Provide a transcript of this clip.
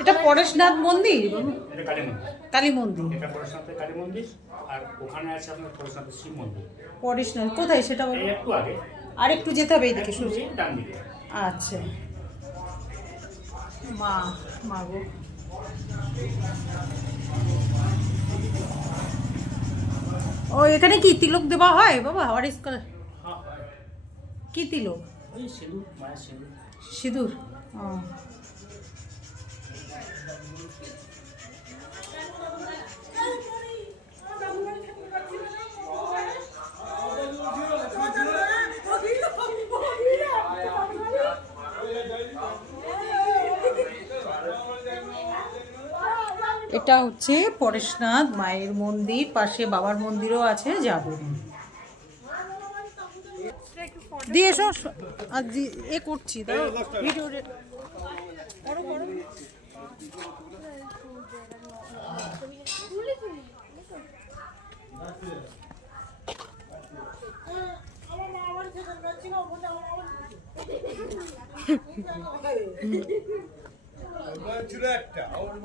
এটা পরেশনাথ মন্দির, এটা কালী মন্দির। কালী মন্দির, এটা পরেশনাথের কালী মন্দির। আর ওখানে আছে আপনার পরেশনাথের শিব মন্দির। পরেশনাথ কোথায় সেটা বলো? এই একটু আগে, আর একটু যেতে হবে এইদিকে একটু শুনছি। ডান দিকে। আচ্ছা, মা মা গো। ও এখানে কি তিলক দেওয়া হয় বাবা? হরিশ হ্যাঁ হয়। কি তিলক? ওই সিঁদুর, মায়ের সিঁদুর। সিঁদুর। ও এটা হচ্ছে পরেশনাথ মায়ের মন্দির, পাশে বাবার মন্দিরও আছে, যাবেন দিয়ে এসো। আর এ করছি দাঁড়াও, ভিডিও করো করো। ছিল একটা আমার